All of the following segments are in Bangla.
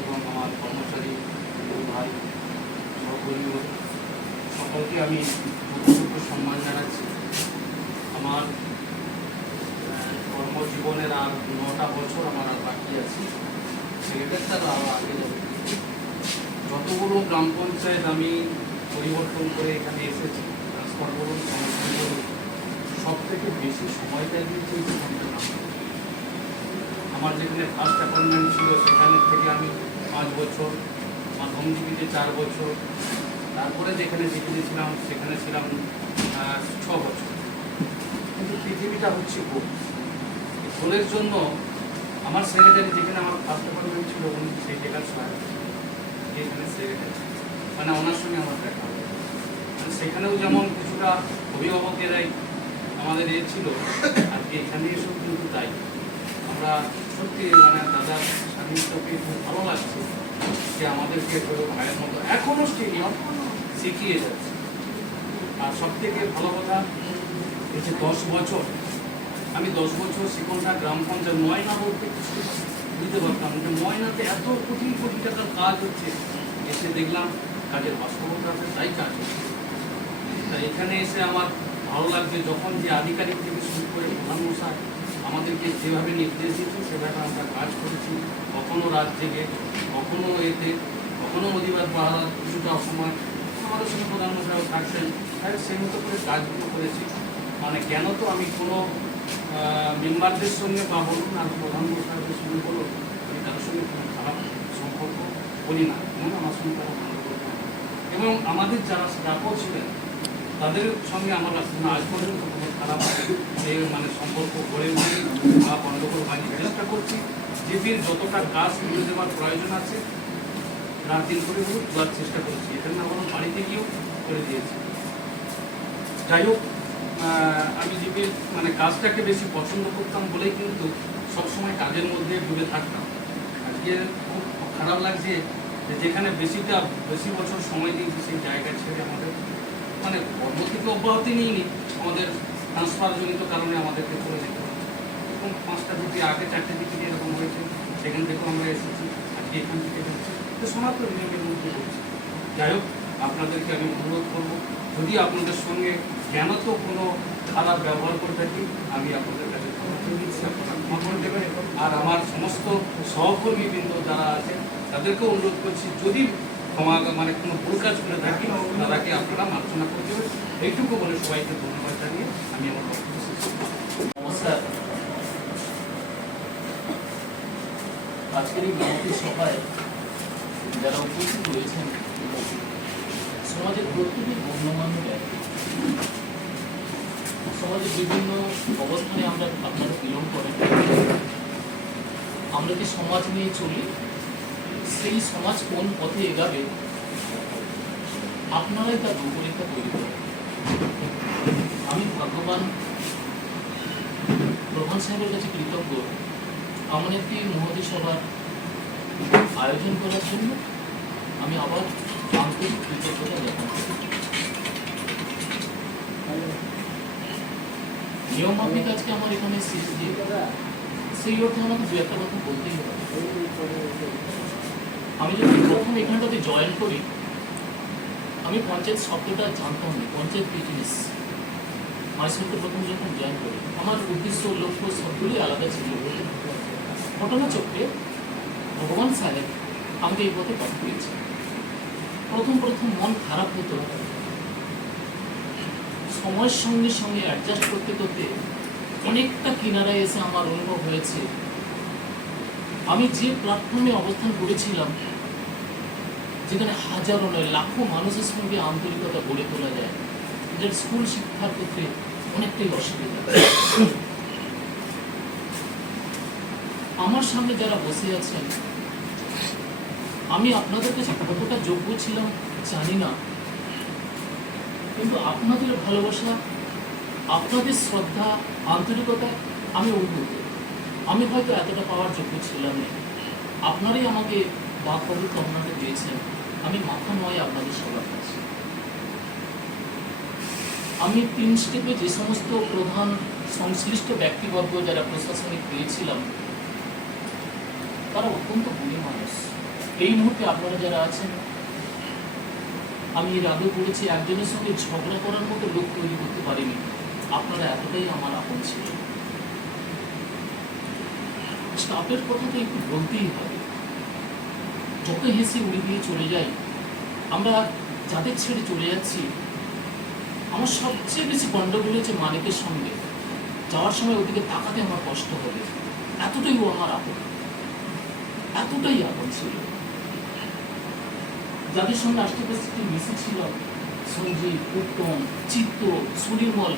এবং আমার কর্মচারী ভাই সহকর্মী সকলকে আমি সম্মান জানাচ্ছি। আমার কর্মজীবনের আর নটা বছর আমার আর বাকি আছে। সেক্রেটারিটা আরও আগে যতগুলো গ্রাম পঞ্চায়েত আমি পরিবর্তন করে এখানে এসেছি ট্রান্সফার সব থেকে বেশি সময়টা দিয়েছি আমার যেখানে ফার্স্ট অ্যাপয়েন্টমেন্ট ছিল, সেখানে থেকে আমি পাঁচ বছর মাধ্যমজীবীতে চার বছর। তারপরে যেখানে যেখানে ছিলাম, সেখানে ছিলাম ছ বছর। কিন্তু পৃথিবীটা হচ্ছে গোল গোলের জন্য আমার সেক্রেটারি যেখানে আমার ফার্স্ট অ্যাপয়েন্টমেন্ট ছিল, উনি সেই জায়গার সহায়ক এখানে সেক্রেটারি মানে ওনার সঙ্গে আমার দেখা হবে মানে সেখানেও যেমন কিছুটা অভিভাবকেরাই আমাদের এ ছিল, আর কি এখানে এসেও কিন্তু তাই। আমরা সত্যি মানে দাদার স্বাধীনতাকে খুব ভালো লাগছে যে আমাদেরকে ভাইয়ের মতো এখনও স্টেডিয়াম শিখিয়ে যাচ্ছে। আর সব থেকে ভালো কথা এই যে দশ বছর, আমি দশ বছর শিকলটা গ্রাম পঞ্চায়েত ময়না বলতে বুঝতে পারতাম যে ময়নাতে এত কোটি কোটি টাকার কাজ হচ্ছে। এসে দেখলাম কাজের বাস্তবতা আছে, তাই কাজ তা এখানে এসে আমার ভালো লাগছে যখন যে আধিকারিক থেকে শুরু করে প্রধান মশাই আমাদেরকে যেভাবে নির্দেশ দিচ্ছে সেভাবে আমরা কাজ করেছি। কখনো রাত জেগে, কখনো এতে, কখনো অধিবাদ পাহারা কিছুটা অসময়। আমাদের সঙ্গে প্রধান মশাইও থাকতেন তাই সেই মতো করে কাজগুলো করেছি। মানে কেন তো আমি কোনো মেম্বারদের সঙ্গে বা বলুন আর প্রধান মশাইদের সঙ্গে বলুন, আমি তাদের সঙ্গে কোনো খারাপ সম্পর্ক করি না, এবং আমার সঙ্গে তারা ভালো এবং আমাদের যারা স্টাফও ছিলেন, তাদের সঙ্গে আমরা আজ পর্যন্ত মানে সম্পর্ক গড়ে উঠে, বা গণ্ডগোল হয়নি চেষ্টা করছি জিপির যতটা কাজ তুলে দেওয়ার প্রয়োজন আছে, রাত দিন করে হোক তোলার চেষ্টা করছি। এখানে আমার বাড়িতে গিয়েও করে দিয়েছি। যাই হোক আমি জিপির মানে কাজটাকে বেশি পছন্দ করতাম বলেই কিন্তু সবসময় কাজের মধ্যে ডুবে থাকতাম। আজকে খুব খারাপ লাগছে যেখানে বেশিটা, বেশি বছর সময় দিয়েছি সেই জায়গা ছেড়ে আমাদের মানে কর্ম থেকে অব্যাহতি নিইনি। আমাদের ট্রান্সফার জনিত কারণে আমাদেরকে চলে যেতে হচ্ছে এরকম পাঁচটা দিকে আগে, চারটে দিকে এরকম হয়েছে, সেখান থেকেও আমরা এসেছি, আজকে এখান থেকে যাচ্ছি। তো সনাতন নিয়মের মধ্যে রয়েছে। যাই হোক, আপনাদেরকে আমি অনুরোধ করব, যদি আপনাদের সঙ্গে কেন তো কোনো খারাপ ব্যবহার করে থাকি, আমি আপনাদের কাছে ক্ষমা করে দেবেন। আর আমার সমস্ত সহকর্মীবৃন্দ যারা আছে তাদেরকেও অনুরোধ করছি, যদি ক্ষমা মানে কোনো ভুল কাজ করে থাকি তাদেরকে আপনারা মার্জনা করে দেবেন? এইটুকু বলে সবাইকে ধন্যবাদ নমস্কার আজকের এই গ্রামটি সভায় যারা উপস্থিত রয়েছেন সমাজের প্রত্যেকটি গণ্যমান্য ব্যক্তি, সমাজের বিভিন্ন অবস্থানে আমরা আপনারা বিলং করেন। আমরা যে সমাজ নিয়ে চলি? সেই সমাজ কোন পথে এগাবে? আপনারাই তার রূপরেখা তৈরি করেন। আমি ভাগ্যবান প্রধান সাহেবের কাছে কৃতজ্ঞ। এমন একটি মহতি সভার আয়োজন করার জন্য আমি আবার আন্তরিক কৃতজ্ঞতা জানাচ্ছি। নিয়ম মাফিক আজকে আমার এখানে সৃষ্টি সেই অর্থে আমাকে দু একটা কথা বলতেই হবে। আমি যখন প্রথম এখানটাতে জয়েন করি, আমি পঞ্চায়েত শব্দটা জানতাম না, পঞ্চায়েত বিজনেস মাইসুরকে প্রথম যখন জয়েন করি, আমার উদ্দেশ্য লক্ষ্য সবগুলোই আলাদা ছিল ঘটনা চক্রে ভগবান সাহেব আমাকে এই পথে পথ দিয়েছে। প্রথম প্রথম মন খারাপ হতো। সময়ের সঙ্গে সঙ্গে অ্যাডজাস্ট করতে করতে অনেকটা কিনারায় এসে আমার অনুভব হয়েছে। আমি যে প্ল্যাটফর্মে অবস্থান করেছিলাম, যেখানে হাজারো নয়, লাখো মানুষের সঙ্গে আন্তরিকতা গড়ে তোলা যায় যেটা স্কুল শিক্ষার ক্ষেত্রে অনেকটাই অসুবিধা। আমার সামনে যারা বসে আছেন, আমি আপনাদের কাছে কতটা যোগ্য ছিলাম জানি না। কিন্তু আপনাদের ভালোবাসা, আপনাদের শ্রদ্ধা, আন্তরিকতা আমি অভিভূত আমি হয়তো এতটা পাওয়ার যোগ্য ছিলাম না। আপনারাই আমাকে বাক্যবৃত্ত আপনাকে দিয়েছেন। আমি মাথা নয় আপনাদের সবার কাছে। আমি তিন স্টেপে যে সমস্ত প্রধান সংশ্লিষ্ট ব্যক্তিবর্গ যারা প্রশাসনিক পেয়েছিলাম, তারা অত্যন্ত গুণী মানুষ। এই মুহূর্তে আপনারা যারা আছেন, আমি এর আগে বলেছি, একজনের সঙ্গে ঝগড়া করার মতো লোক তৈরি করতে পারিনি। আপনারা এতটাই আমার আপন ছিল স্টাফের কথা তো একটু বলতেই হবে যত হেসে উড়ে দিয়ে চলে যাই, আমরা যাদের ছেড়ে চলে যাচ্ছি আমার সবচেয়ে বেশি গন্ডগোল হয়েছে মানিকের সঙ্গে। যাওয়ার সময় ওদিকে তাকাতে আমার কষ্ট হবে। এতটাই ও আমার আপন। এতটাই আপন ছিল। যাদের সঙ্গে আশেপাশে মিশে ছিল সঞ্জীব, উত্তম, চিত্ত, সুনির্মল,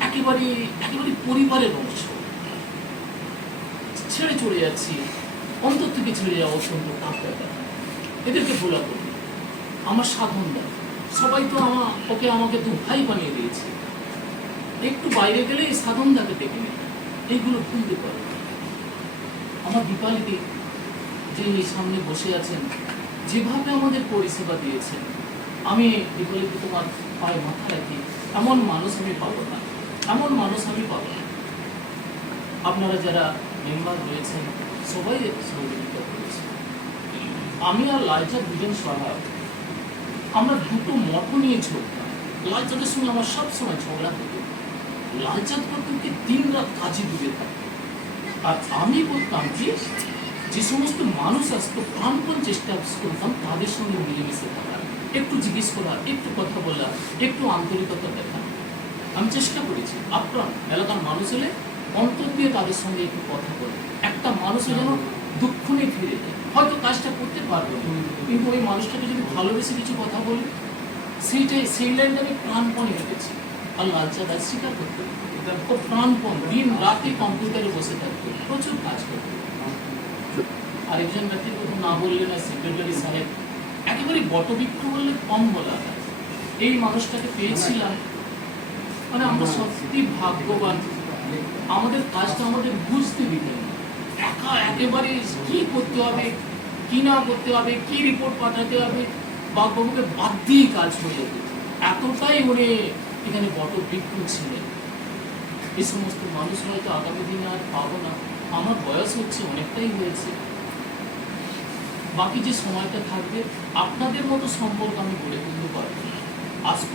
একেবারে একেবারে পরিবারের অংশ। ছেড়ে চলে যাচ্ছি। অন্তর থেকে ছেড়ে যাওয়া টাফ এদেরকে ভোলা করি আমার সাধন দেয় সবাই তো আমা, ওকে আমাকে দু ভাই বানিয়ে দিয়েছে। একটু বাইরে গেলে এই সাধনদাকে ডেকে নেই এইগুলো ভুলতে পারে আমার দীপালিদি যিনি সামনে বসে আছেন, যেভাবে আমাদের পরিষেবা দিয়েছেন, আমি দীপালিদি তোমার পায়ে মাথা রাখি, এমন মানুষ আমি পাবো না। এমন মানুষ আমি পাবো না। আপনারা যারা মেম্বার রয়েছেন, সবাই সহযোগিতা করেছে আমি আর লালচা দুজন সহায়ক। আমরা দুটো মঠ নিয়ে ঝগড়া। লালচাঁদের সঙ্গে আমার সব সময় ঝগড়া হতো। লালচাঁদ করতেন কি দিন রাত কাজে ডুবে আর আমি বলতাম যে যে সমস্ত মানুষ আসতো, প্রাণপণ চেষ্টা করতাম, তাদের সঙ্গে মিলেমিশে থাকার একটু জিজ্ঞেস করা, একটু কথা বলা, একটু আন্তরিকতা দেখা। আমি চেষ্টা করেছি, আপ্রাণ। এলাকার মানুষ হলে অন্তর দিয়ে তাদের সঙ্গে একটু কথা বলে। একটা মানুষের যেন দুঃখ নিয়ে ফিরে যায়। হয়তো কাজটা করতে পারবে। কিন্তু ওই মানুষটাকে যদি ভালোবেসে কিছু কথা বলি, সেইটাই, সেই লাইনটা আমি প্রাণপণে হেঁটেছি আর লালচা দাস স্বীকার করতে ও প্রাণপণ, দিন রাতে কম্পিউটারে বসে থাকতো প্রচুর কাজ করতো আরেকজন ব্যক্তির কথা না বললে না সেক্রেটারি সাহেব। একেবারে বটবৃক্ষ বললে কম বলা হয়। এই মানুষটাকে পেয়েছিলাম। মানে আমরা সত্যি ভাগ্যবান। আমাদের কাজটা আমাদের বুঝতে দিতে একেবারে কি করতে হবে, কি না করতে হবে, কি রিপোর্ট পাঠাতে হবে বাবুকে বাদ দিয়েই কাজ হয়ে যেত এতটাই উনি এখানে বটবৃক্ষ ছিলেন। এই সমস্ত মানুষ হয়তো আগামী দিনে আর পাবো না। আমার বয়স হচ্ছে, অনেকটাই হয়েছে। বাকি যে সময়টা থাকবে, আপনাদের মতো সম্পর্ক আমি গড়ে তুলতে পারব আসব,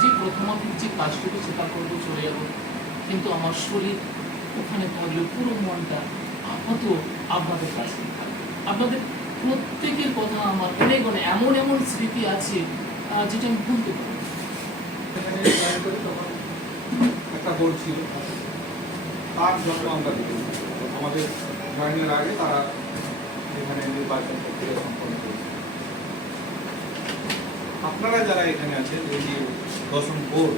যে প্রথমাধিক যে কাজটুকু সেটা করব, চলে যাব। কিন্তু আমার শরীর ওখানে থাকলে পুরো মনটা আপনাদের কাছে আপনাদের প্রত্যেকের কথা আমার অনেক অনেক এমন এমন স্মৃতি আছে যেটা আমি ভুলতে তখন একটা বোর্ড ছিল। তার জন্য আমরা আমাদের জয়েনের আগে তারা এখানে নির্বাচন প্রক্রিয়া সম্পন্ন করেছে। আপনারা যারা এখানে আছেন এই যে দশম বোর্ড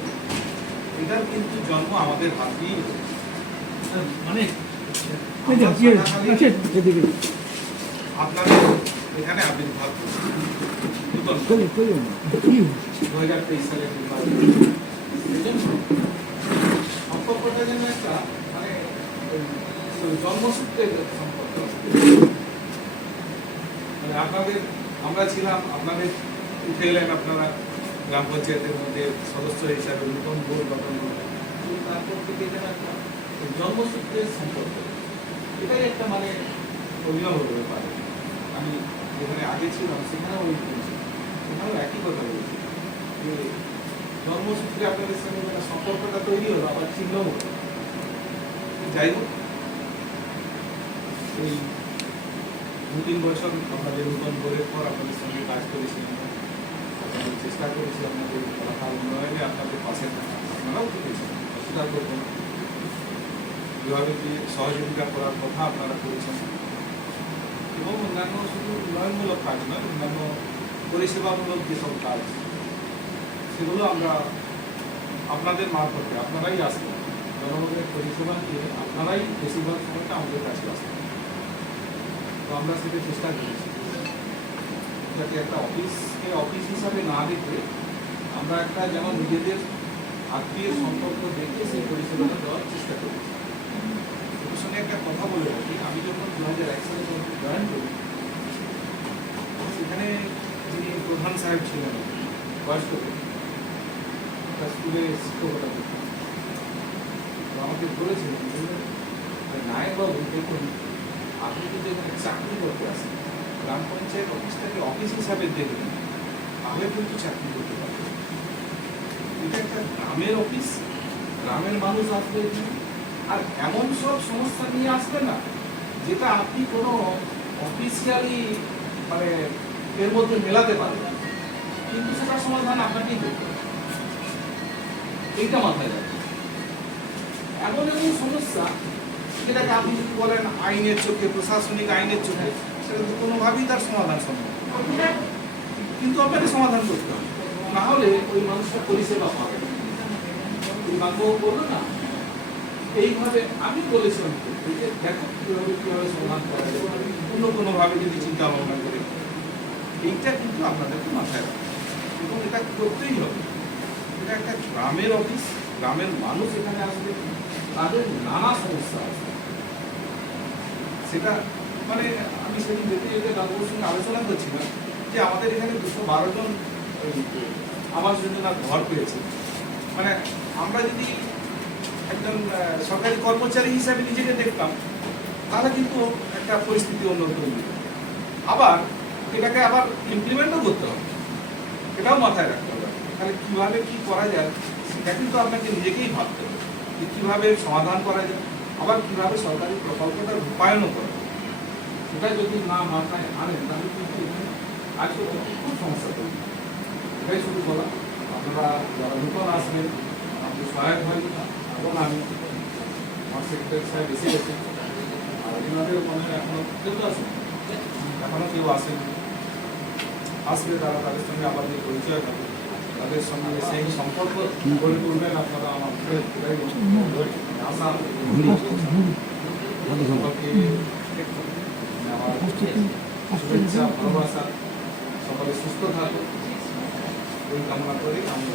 এটার কিন্তু জন্ম আমাদের হাত দিয়েই মানে এখানে তেইশ সালে সম্পর্কটা যেন একটা মানে জন্মসূত্রের মানে আপনাদের আমরা ছিলাম আপনাদের উঠে এলেন আপনারা গ্রাম পঞ্চায়েতের মধ্যে সদস্য হিসাবে নতুন বোর্ড গঠন করলেন তারপর থেকে জন্মসূত্রের সম্পর্ক। এটাই একটা মানে অভিনব ব্যাপার আমি যেখানে আগে ছিলাম সেখানেও ওই সেখানেও একই কথা বলছি যে জন্মসূত্রে আপনাদের সঙ্গে যেন সম্পর্কটা তৈরি হলো আবার চিহ্ন হলো যাই হোক এই দু তিন বছর আপনাদের নতুন বোর্ডের পর আপনাদের সঙ্গে কাজ করেছি চেষ্টা করেছি, আপনাদের এলাকা উন্নয়নে আপনাদের পাশে থাকা আপনারাও থেকেছেন অস্বীকার করবেন। না। যে সহযোগিতা করার কথা আপনারা করেছেন এবং অন্যান্য শুধু উন্নয়নমূলক কাজ নয়, অন্যান্য পরিষেবামূলক যেসব কাজ, সেগুলো আমরা আপনাদের মারফতে, আপনারাই আসবেন। জনগণের পরিষেবা নিয়ে আপনারাই বেশিরভাগ সময়টা আমাদের কাছে আসবেন। তো আমরা সেটা চেষ্টা করেছি। যাতে একটা অফিসকে অফিস হিসাবে না দেখে আমরা একটা যেমন নিজেদের আত্মীয় সম্পর্ক দেখে সেই পরিষেবাটা দেওয়ার চেষ্টা করেছি। সঙ্গে একটা কথা বলে রাখি। আমি যখন দু হাজার এক সালে যখন জয়েন করি, সেখানে যিনি প্রধান সাহেব ছিলেন, বয়স্ক একটা স্কুলে শিক্ষকতা করতেন। তো আমাকে বলেছিলেন নায়কবাবু, দেখুন, আপনি যদি এখানে চাকরি করতে আসেন, গ্রাম পঞ্চায়েত অফিসটাকে অফিস হিসাবে দেখবেন, তাহলে কিন্তু চাকরি করতে পারবেন। এটা একটা গ্রামের অফিস, গ্রামের মানুষ আসবে এখানে আর এমন সব সমস্যা নিয়ে আসবে না, যেটা আপনি কোনো অফিসিয়ালি মানে এর মধ্যে মেলাতে পারবেন কিন্তু সেটার সমাধান আপনাকেই করতে এইটা মাথায় রাখবেন। এমন এমন সমস্যা, যেটাকে আপনি যদি বলেন আইনের চোখে, প্রশাসনিক আইনের চোখে, সেটা তো কোনোভাবেই তার সমাধান সম্ভব কিন্তু আপনাকে সমাধান করতে হবে। না হলে ওই মানুষটা পরিষেবা পাবে বান্ধব বলল না এইভাবে আমি বলেছিলাম দেখো কীভাবে কীভাবে সমাধান করা যায় অন্য কোনোভাবে যদি চিন্তা ভাবনা করে, এইটা কিন্তু আপনাদেরকে মাথায় রাখতে এবং এটা করতেই হবে। এটা একটা গ্রামের অফিস গ্রামের মানুষ এখানে আসবে, তাদের নানা সমস্যা আছে। সেটা মানে আমি সেদিন যেতে যেতে ডাক্তারের সঙ্গে আলোচনা করছিলাম যে আমাদের এখানে দুশো বারো জন আবাস যোজনার ঘর পেয়েছে। মানে আমরা যদি একজন সরকারি কর্মচারী হিসাবে নিজেকে দেখতাম তাহলে কিন্তু একটা পরিস্থিতি অন্যরকম। হতো। আবার এটাকে আবার ইমপ্লিমেন্টও করতে হবে। এটাও মাথায় রাখতে হবে। তাহলে কীভাবে কি করা যায়, সেটা কিন্তু আপনাকে নিজেকেই ভাবতে হবে। যে কীভাবে সমাধান করা যায়, আবার কীভাবে সরকারি প্রকল্পটা রূপায়ণও করা যায়। সেটা যদি না মাথায় আনেন, তাহলে কিন্তু কাজ খুব সমস্যা তৈরি এটাই শুধু বলা। আপনারা যারা নূতন আসবেন আপনি সহায়ক হন এবং আমি আমার সেক্রেটারি সাহেব এসে গেছে আর ওনাদের মনে হয় কেউ তো আসেন এখনও কেউ আসেন আসবে তারা তাদের সঙ্গে আবার যে পরিচয় হবে তাদের সঙ্গে সেই সম্পর্ক গড়ে তুলবেন আপনারা আমার আশা সকলকে আমার শুভেচ্ছা ভালোবাসা সকলে সুস্থ থাকুন এই কামনা করে আমি